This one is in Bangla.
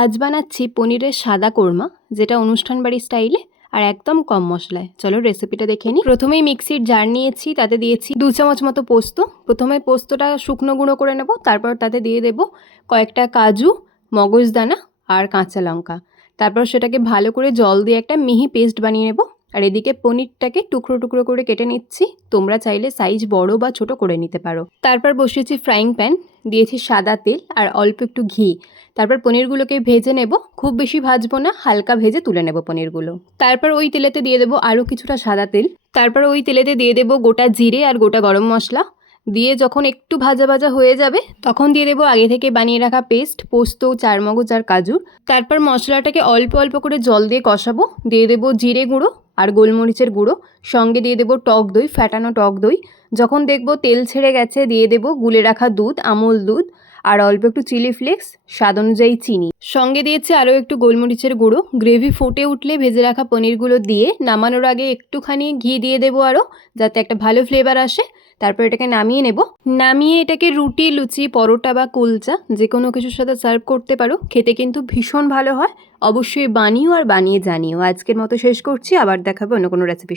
আজ বানাচ্ছি পনিরের সাদা কোরমা, যেটা অনুষ্ঠান বাড়ির স্টাইলে আর একদম কম মশলায়। চলো রেসিপিটা দেখে নিই। প্রথমেই মিক্সির জার নিয়েছি, তাতে দিয়েছি 2 চামচ মতো পোস্ত। প্রথমে পোস্তটা শুকনো গুঁড়ো করে নেব, তারপর তাতে দিয়ে দেব কয়েকটা কাজু, মগজদানা আর কাঁচা লঙ্কা। তারপর সেটাকে ভালো করে জল দিয়ে একটা মিহি পেস্ট বানিয়ে নেব। আর এদিকে পনিরটাকে টুকরো টুকরো করে কেটে নিচ্ছি। তোমরা চাইলে সাইজ বড় বা ছোট করে নিতে পারো। তারপর বসিয়েছি ফ্রাইং প্যান, দিয়েছি সাদা তেল আর অল্প একটু ঘি। তারপর পনিরগুলোকে ভেজে নেব, খুব বেশি ভাজবো না, হালকা ভেজে তুলে নেব পনিরগুলো। তারপর ওই তেলেতে দিয়ে দেবো আরও কিছুটা সাদা তেল। তারপর ওই তেলেতে দিয়ে দেবো গোটা জিরে আর গোটা গরম মশলা। দিয়ে যখন একটু ভাজা ভাজা হয়ে যাবে তখন দিয়ে দেবো আগে থেকে বানিয়ে রাখা পেস্ট, পোস্ত, চারমগজ আর কাজুর। তারপর মশলাটাকে অল্প অল্প করে জল দিয়ে কষাবো। দিয়ে দেবো জিরে গুঁড়ো আর গোলমরিচের গুঁড়ো, সঙ্গে দিয়ে দেবো টক দই, ফ্যাটানো টক দই। যখন দেখবো তেল ছেড়ে গেছে দিয়ে দেবো গুলে রাখা দুধ, আমুল দুধ, আর অল্প একটু চিলি ফ্লেক্স, স্বাদ অনুযায়ী চিনি। সঙ্গে দিয়েছি আরও একটু গোলমরিচের গুঁড়ো। গ্রেভি ফুটে উঠলে ভেজে রাখা পনিরগুলো দিয়ে নামানোর আগে একটুখানি ঘি দিয়ে দেবো আরও, যাতে একটা ভালো ফ্লেভার আসে। তারপর এটাকে নামিয়ে নেব। নামিয়ে এটাকে রুটি, লুচি, পরোটা বা কুলচা যে কোনো কিছুর সাথে সার্ভ করতে পারো। খেতে কিন্তু ভীষণ ভালো হয়। অবশ্যই বানিও আর বানিয়ে জানিও। আজকের মতো শেষ করছি, আবার দেখাবো অন্য কোনো রেসিপি।